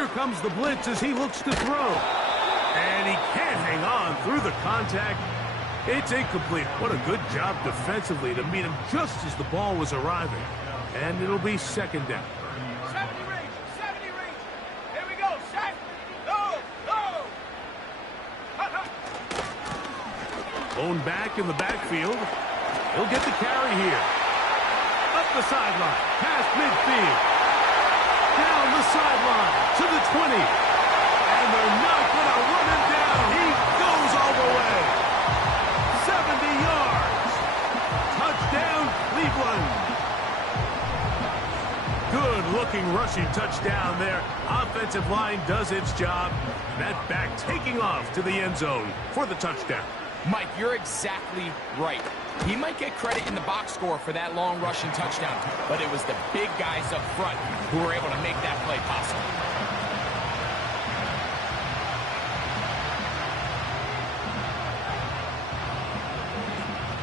Here comes the blitz as he looks to throw. And he can't hang on through the contact. It's incomplete. What a good job defensively to meet him just as the ball was arriving. And it'll be second down. 70 range, 70 range. Here we go, set, go, go. Blown back in the backfield. He'll get the carry here. Up the sideline, past midfield. Down the sideline to the 20. And they're not going to run him down. He goes all the way. 70 yards. Touchdown, Cleveland. Good-looking rushing touchdown there. Offensive line does its job. That back taking off to the end zone for the touchdown. Mike, you're exactly right. He might get credit in the box score for that long rushing touchdown, but it was the big guys up front who were able to make that play possible.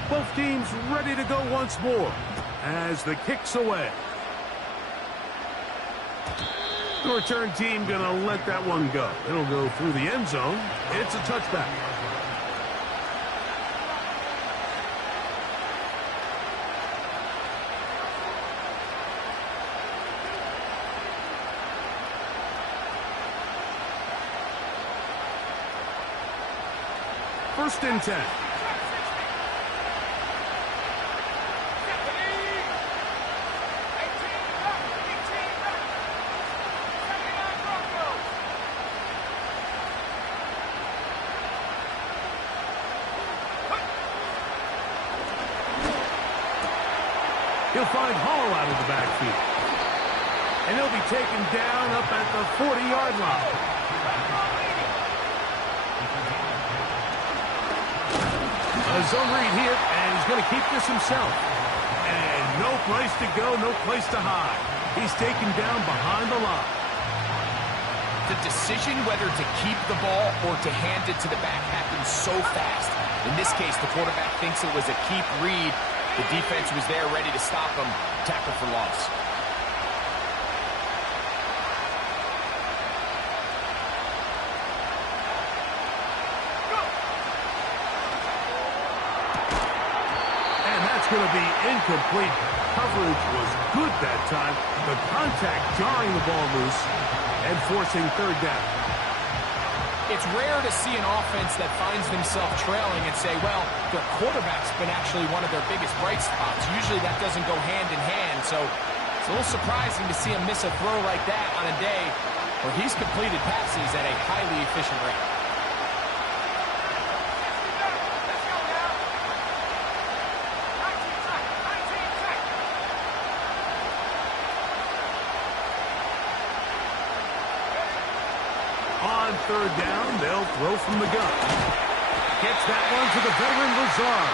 Both teams ready to go once more as the kick's away. The return team going to let that one go. It'll go through the end zone. It's a touchback. First and 10. He'll find Hall out of the backfield. And he'll be taken down up at the 40-yard line. A zone read here, and he's going to keep this himself. And no place to go, no place to hide. He's taken down behind the line. The decision whether to keep the ball or to hand it to the back happens so fast. In this case, the quarterback thinks it was a keep read. The defense was there ready to stop him. Tackle for loss. And that's going to be incomplete. Coverage was good that time. The contact jarring the ball loose and forcing third down. It's rare to see an offense that finds themselves trailing and say, well, their quarterback's been actually one of their biggest bright spots. Usually that doesn't go hand in hand, so it's a little surprising to see him miss a throw like that on a day where he's completed passes at a highly efficient rate. On third down, they'll throw from the gun. Gets that one to the veteran Lazard.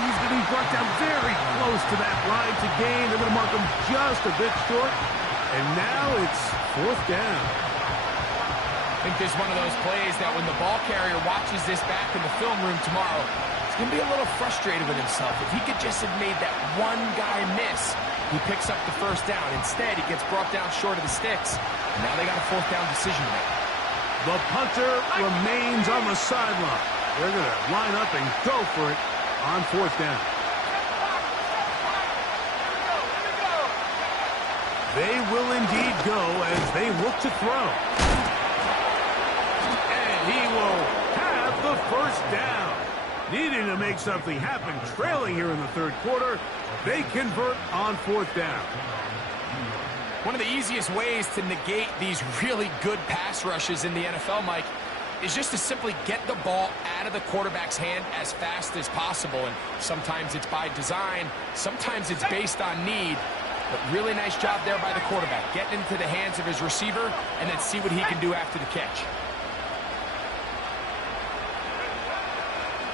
He's getting brought down very close to that line to gain. They're going to mark him just a bit short. And now it's fourth down. I think there's one of those plays that when the ball carrier watches this back in the film room tomorrow, he's going to be a little frustrated with himself. If he could just have made that one guy miss, he picks up the first down. Instead, he gets brought down short of the sticks. And now they got a fourth down decision to make. The punter remains on the sideline. They're going to line up and go for it on fourth down. They will indeed go as they look to throw. And he will have the first down. Needing to make something happen, trailing here in the third quarter. They convert on fourth down. One of the easiest ways to negate these really good pass rushes in the NFL, Mike, is just to simply get the ball out of the quarterback's hand as fast as possible. And sometimes it's by design, sometimes it's based on need. But really nice job there by the quarterback, getting into the hands of his receiver and then see what he can do after the catch.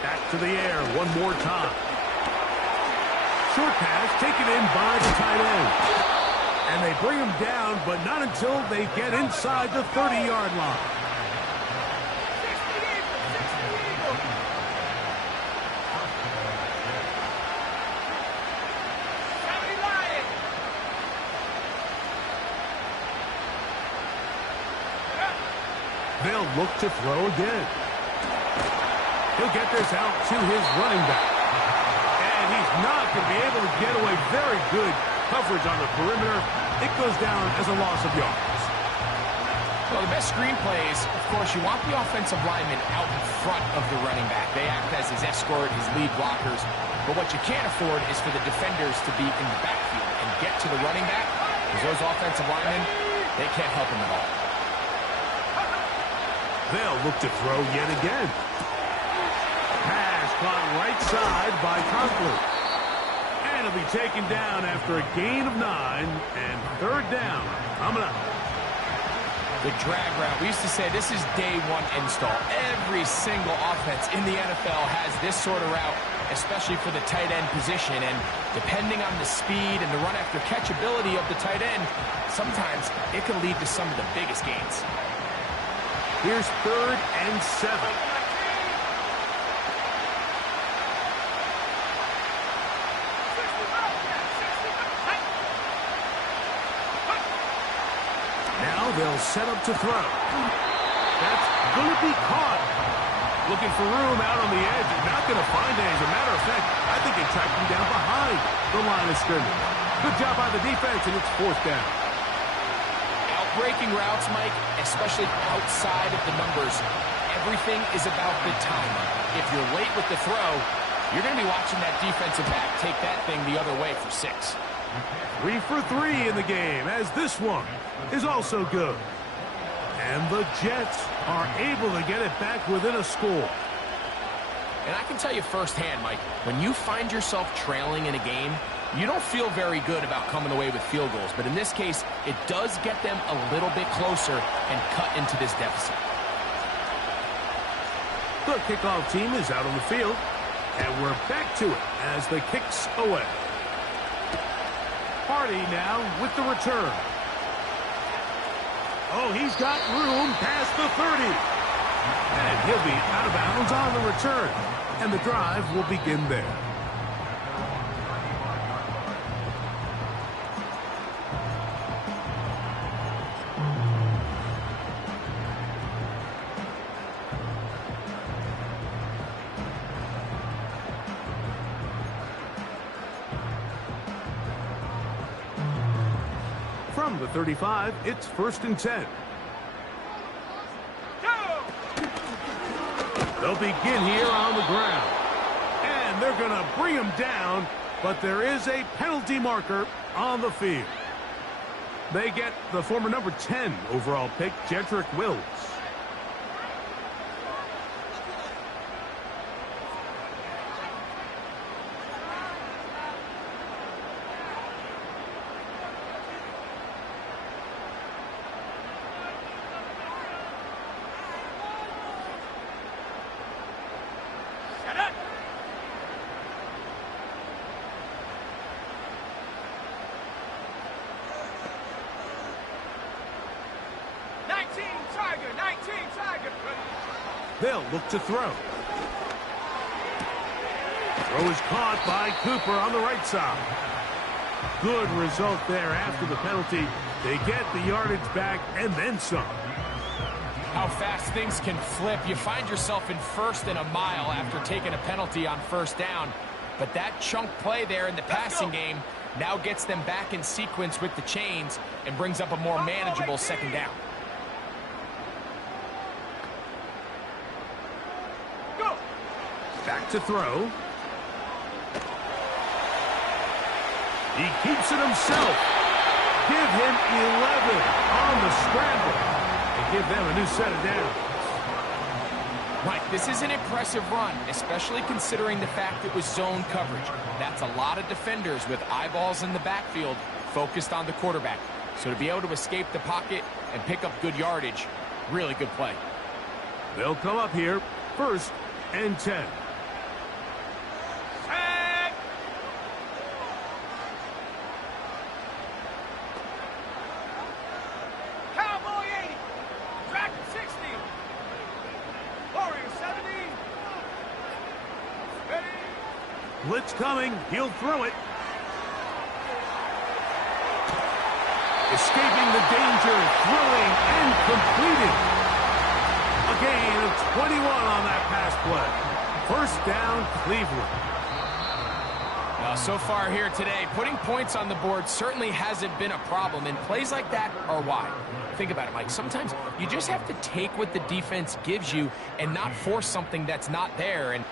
Back to the air one more time. Short pass taken in by the tight end. And they bring him down, but not until they get inside the 30-yard line. They'll look to throw again. He'll get this out to his running back. And he's not going to be able to get away. Very good coverage on the perimeter. It goes down as a loss of yards. Well, the best screen plays, of course, you want the offensive lineman out in front of the running back. They act as his escort, his lead blockers. But what you can't afford is for the defenders to be in the backfield and get to the running back, because those offensive linemen, they can't help him at all. They'll look to throw yet again. Pass caught right side by Conklin. And it'll be taken down after a gain of 9 and third down coming up. The drag route, we used to say this is day one install. Every single offense in the NFL has this sort of route, especially for the tight end position. And depending on the speed and the run after catch ability of the tight end, sometimes it can lead to some of the biggest gains. Here's 3rd and 7. Now they'll set up to throw. That's going to be caught. Looking for room out on the edge. Not going to find it. As a matter of fact, I think they tracked him down behind the line of scrimmage. Good job by the defense, and it's 4th down. Breaking routes, Mike, especially outside of the numbers, everything is about the timing. If you're late with the throw, you're going to be watching that defensive back take that thing the other way for 6. 3 for 3 in the game, as this one is also good. And the Jets are able to get it back within a score. And I can tell you firsthand, Mike, when you find yourself trailing in a game, you don't feel very good about coming away with field goals. But in this case, it does get them a little bit closer and cut into this deficit. The kickoff team is out on the field, and we're back to it as the kick's away. Hardy now with the return. Oh, he's got room past the 30. And he'll be out of bounds on the return. And the drive will begin there. From the 35, it's 1st and 10. They'll begin here on the ground. And they're going to bring him down, but there is a penalty marker on the field. They get the former number 10 overall pick, Jedrick Wills. They'll look to throw. Throw is caught by Cooper on the right side. Good result there after the penalty. They get the yardage back and then some. How fast things can flip. You find yourself in 1st and a mile after taking a penalty on 1st down. But that chunk play there in the passing game now gets them back in sequence with the chains and brings up a more manageable 2nd down. Back to throw. He keeps it himself. Give him 11 on the scramble and give them a new set of downs. Mike, this is an impressive run, especially considering the fact it was zone coverage. That's a lot of defenders with eyeballs in the backfield focused on the quarterback. So to be able to escape the pocket and pick up good yardage, really good play. They'll come up here, 1st and 10. Blitz coming. He'll throw it. Escaping the danger, throwing and completing. gain of 21 on that pass play. First down, Cleveland. So far here today, putting points on the board certainly hasn't been a problem, and plays like that are why. Think about it, Mike. Sometimes you just have to take what the defense gives you and not force something that's not there. And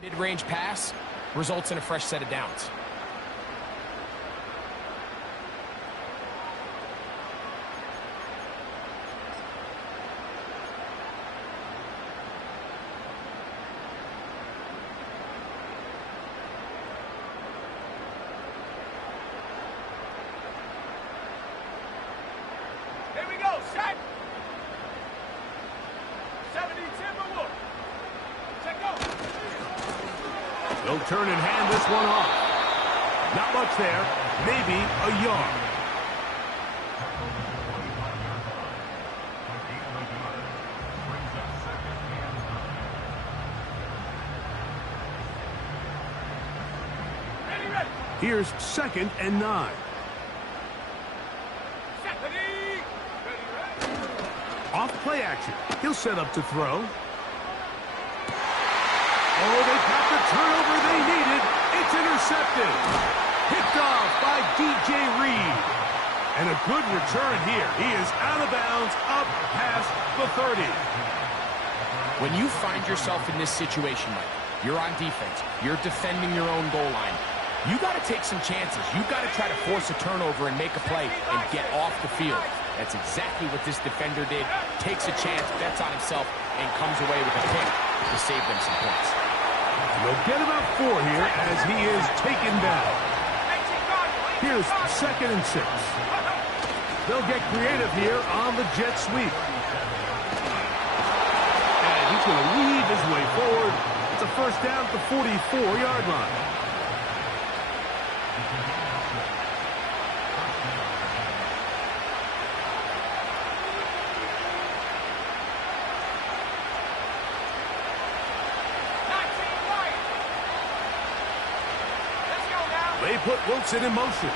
mid-range pass results in a fresh set of downs. They'll turn and hand this one off. Not much there. Maybe a yard. Here's 2nd and 9. Off play action. He'll set up to throw. Oh, they got the turnover they needed. It's intercepted. Picked off by DJ Reed. And a good return here. He is out of bounds up past the 30. When you find yourself in this situation, Mike, you're on defense, you're defending your own goal line, you got to take some chances. You got to try to force a turnover and make a play and get off the field. That's exactly what this defender did. Takes a chance, bets on himself, and comes away with a pick to save them some points. They'll get about 4 here as he is taken down. Here's 2nd and 6. They'll get creative here on the jet sweep. And he's going to weave his way forward. It's a first down at the 44-yard line. They put Wilson in motion.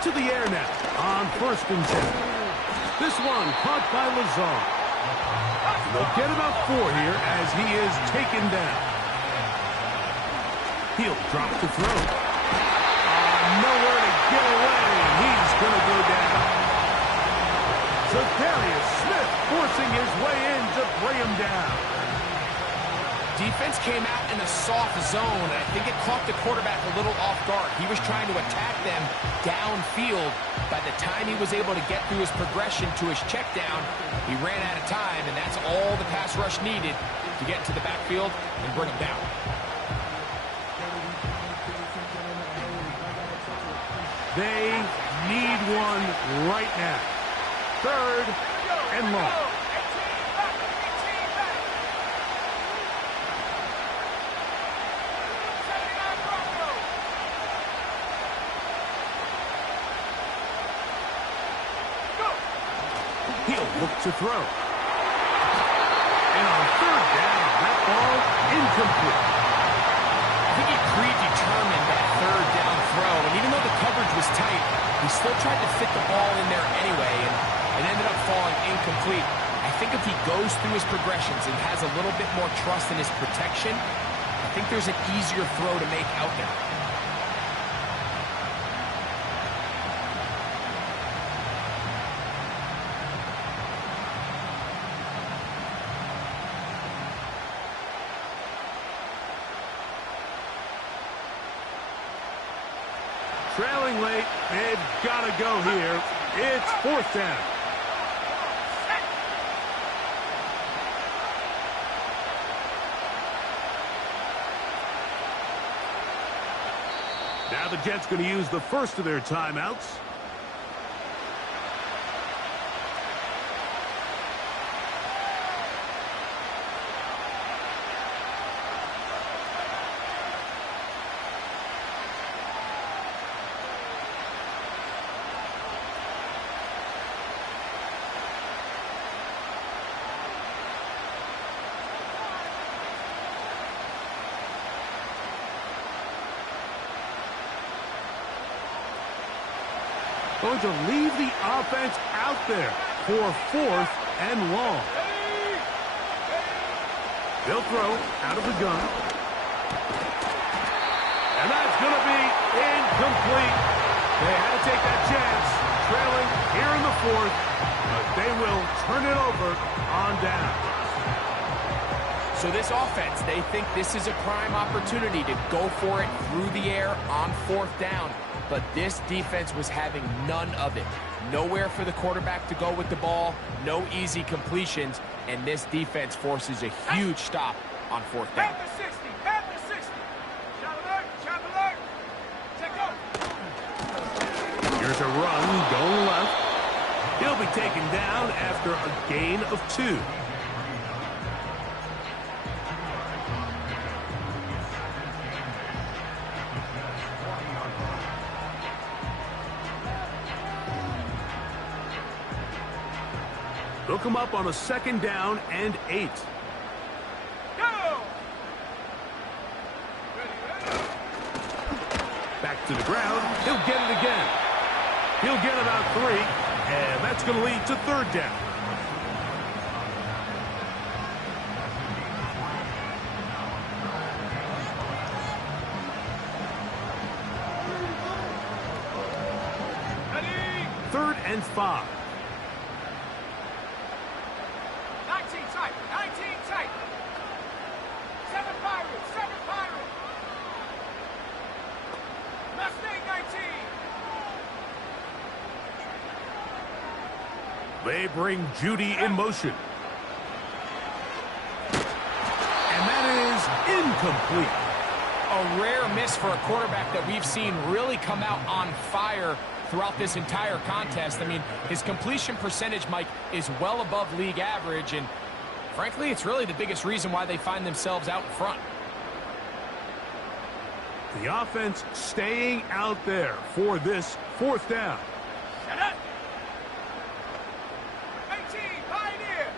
To the air now on 1st and 10. This one caught by Lazar. They'll get about 4 here as he is taken down. He'll drop to throw. Nowhere to get away, and he's going to go down. So Darius Smith forcing his way in to bring him down. Defense came out in a soft zone, and I think it caught the quarterback a little off guard. He was trying to attack them downfield. By the time he was able to get through his progression to his check down, he ran out of time, and that's all the pass rush needed to get into the backfield and bring him down. They need one right now. 3rd and long. He'll look to throw. And on 3rd down, that ball incomplete. I think he predetermined that 3rd down throw, and even though the coverage was tight, he still tried to fit the ball in there anyway, and it ended up falling incomplete. I think if he goes through his progressions and has a little bit more trust in his protection, I think there's an easier throw to make out there. Trailing late, they've got to go here. It's 4th down. Now the Jets going to use the first of their timeouts. Going to leave the offense out there for 4th and long. They'll throw out of the gun. And that's going to be incomplete. They had to take that chance, trailing here in the 4th, but they will turn it over on down. So this offense, they think this is a prime opportunity to go for it through the air on 4th down. But this defense was having none of it. Nowhere for the quarterback to go with the ball, no easy completions, and this defense forces a huge stop on 4th down. Pass the 60, pass the 60. Shot alert, check up. Here's a run going left. He'll be taken down after a gain of 2. They'll come up on a 2nd down and 8. Go! Back to the ground. He'll get it again. He'll get about 3, and that's going to lead to 3rd down. Ready? 3rd and 5. 19 tight, 19 tight. 7 Pirates, 7 Pirates. Mustang 19. They bring Judy in motion. And that is incomplete. A rare miss for a quarterback that we've seen really come out on fire throughout this entire contest. I mean, his completion percentage, Mike, is well above league average, and frankly, it's really the biggest reason why they find themselves out in front. The offense staying out there for this 4th down. Shut up. 18, Pioneer.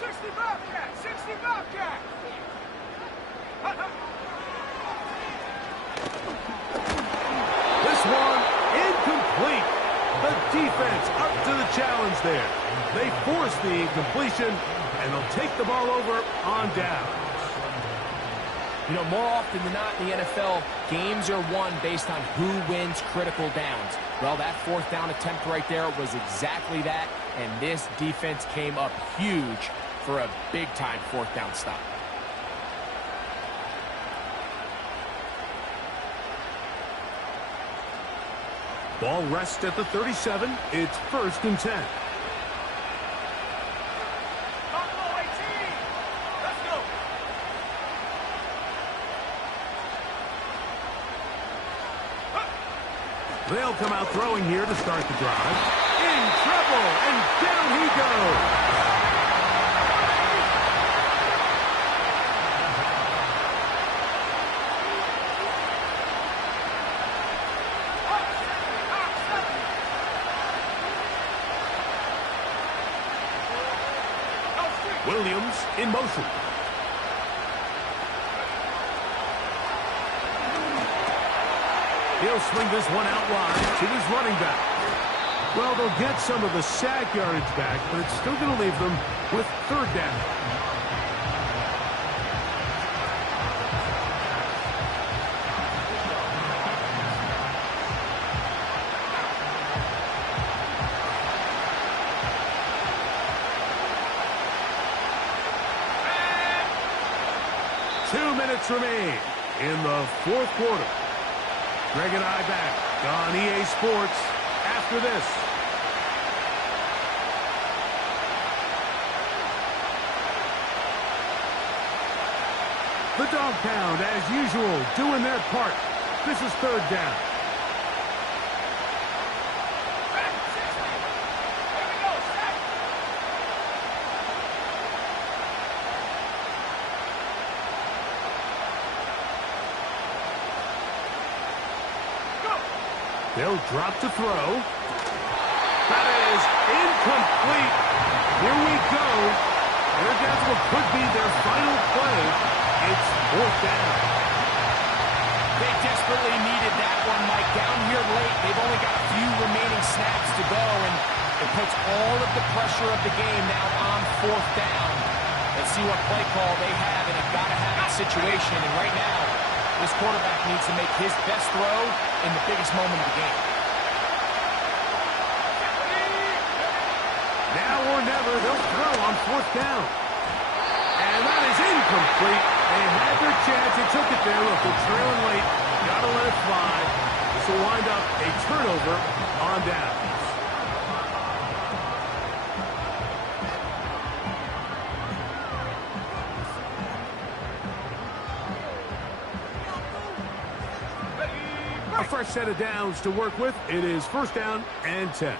60 Bobcat, 60 Bobcat. This one incomplete. The defense up to the challenge there. They force the incompletion, and they'll take the ball over on down. You know, more often than not in the NFL, games are won based on who wins critical downs. Well, that 4th down attempt right there was exactly that, and this defense came up huge for a big-time 4th down stop. Ball rests at the 37. It's 1st and 10. Buffalo 18. Let's go. They'll come out throwing here to start the drive. In trouble, and down he goes. Williams in motion. He'll swing this one out wide to his running back. Well, they'll get some of the sack yardage back, but it's still going to leave them with 3rd down. Remain in the 4th quarter. Greg and I back on EA Sports after this. The Dog Pound, as usual, doing their part. This is 3rd down. They'll drop to throw. That is incomplete. Here we go. They're down to what could be their final play. It's 4th down. desperately needed that one, Mike. Down here late, they've only got a few remaining snaps to go, and it puts all of the pressure of the game now on 4th down. Let's see what play call they have in a gotta-have-it situation. And right now, this quarterback needs to make his best throw in the biggest moment of the game. Now or never, they'll throw on 4th down. And that is incomplete. They had their chance. They took it there. Look, they're trailing late. Gotta let it fly. This will wind up a turnover on downs. A fresh set of downs to work with. It is 1st down and 10.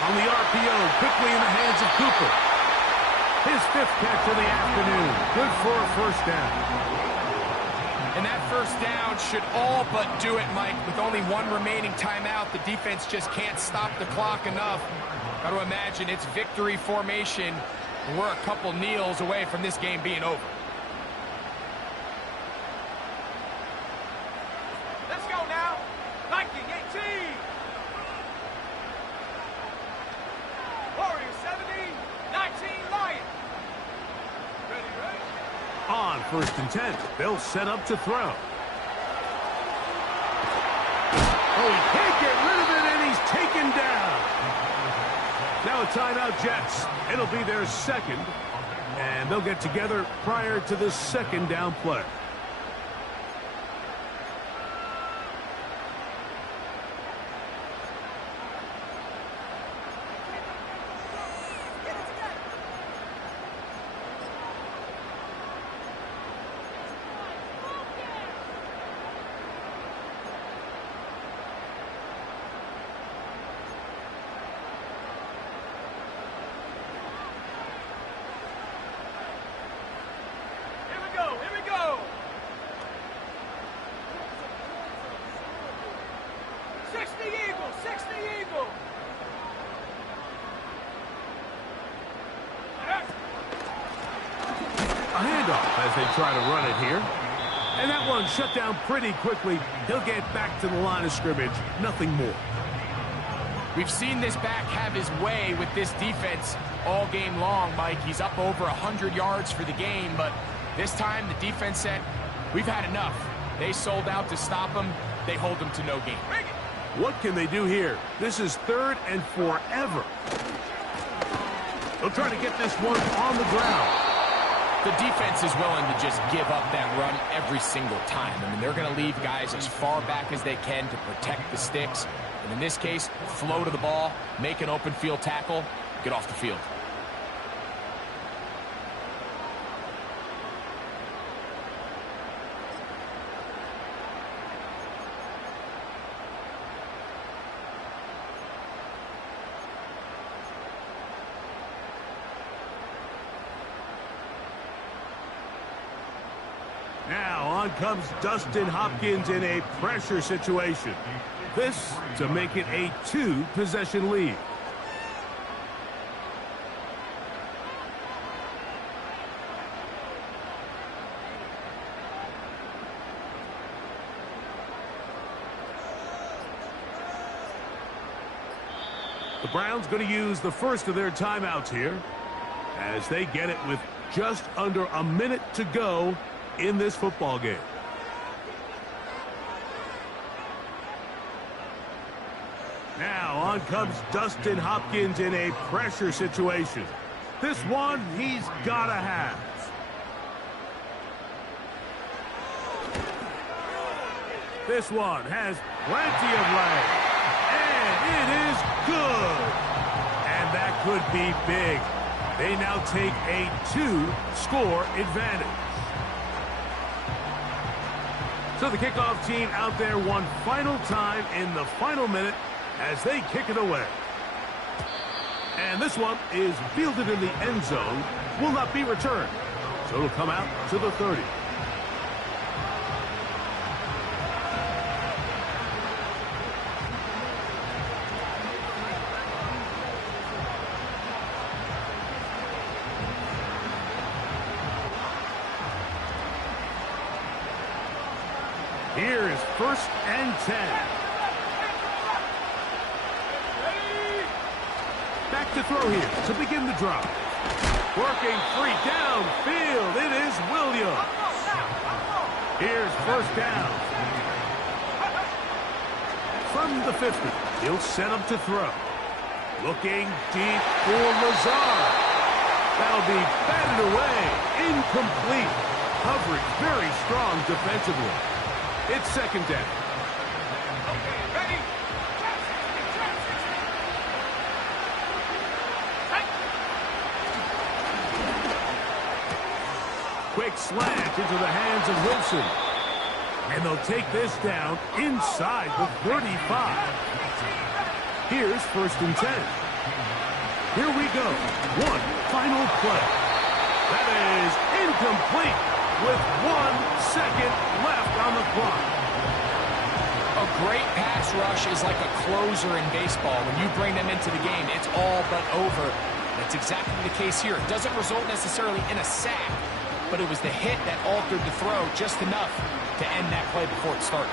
On the RPO, quickly in the hands of Cooper. His 5th catch of the afternoon. Good for a 1st down. And that 1st down should all but do it, Mike. With only one remaining timeout, the defense just can't stop the clock enough. Got to imagine it's victory formation. And we're a couple kneels away from this game being over. Let's go now. Viking 18. Warriors 70. 19 Lions. Ready. On 1st and 10, they'll set up to throw. Oh, he can't get rid of it, and he's taken down. Now a timeout, Jets. It'll be their 2nd, and they'll get together prior to this 2nd down play. Here we go. 60 Eagles, 60 Eagles. A handoff as they try to run it here. And that one shut down pretty quickly. He'll get back to the line of scrimmage. Nothing more. We've seen this back have his way with this defense all game long, Mike. He's up over 100 yards for the game, but this time the defense said, we've had enough. They sold out to stop him. They hold him to no gain. What can they do here? This is 3rd and forever. They'll try to get this one on the ground. The defense is willing to just give up that run every single time. I mean, they're going to leave guys as far back as they can to protect the sticks. And in this case, flow to the ball, make an open field tackle, get off the field. Now on comes Dustin Hopkins in a pressure situation. This to make it a 2-possession lead. The Browns going to use the first of their timeouts here as they get it with just under a minute to go in this football game. Now on comes Dustin Hopkins in a pressure situation. This one he's gotta have. This one has plenty of leg. And it is good. And that could be big. They now take a 2-score advantage. So the kickoff team out there one final time in the final minute as they kick it away. And this one is fielded in the end zone, will not be returned. So it'll come out to the 30. first and 10. Back to throw here to begin the drive. Working free downfield. It is Williams. Here's first down. From the 50, he'll set up to throw. Looking deep for Lazard. That'll be batted away. Incomplete. Coverage very strong defensively. It's second down. Okay, ready? Quick slant into the hands of Wilson. And they'll take this down inside the 35. Here's first and 10. Here we go. One final play. That is incomplete with 1 second left on the clock. A great pass rush is like a closer in baseball. When you bring them into the game, it's all but over. That's exactly the case here. It doesn't result necessarily in a sack, but it was the hit that altered the throw just enough to end that play before it started.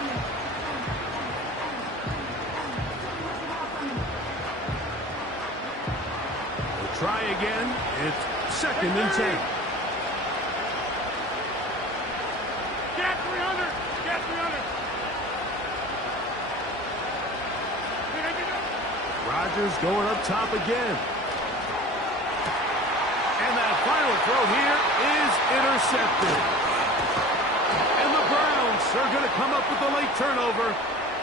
We'll try again. It's second and 10. Get 300! Get 300! Rodgers going up top again. And that final throw here is intercepted. And the Browns are going to come up with a late turnover,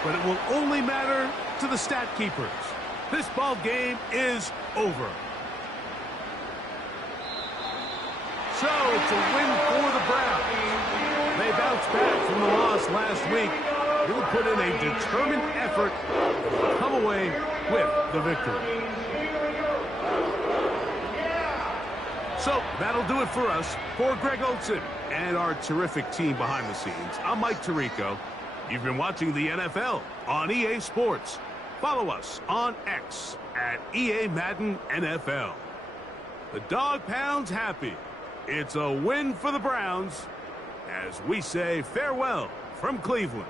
but it will only matter to the stat keepers. This ball game is over. So it's a win for the Browns. They bounced back from the loss last week. They'll put in a determined effort and come away with the victory. So that'll do it for us. For Greg Olson and our terrific team behind the scenes, I'm Mike Tirico. You've been watching the NFL on EA Sports. Follow us on X at EA Madden NFL. The Dog Pound's happy. It's a win for the Browns as we say farewell from Cleveland.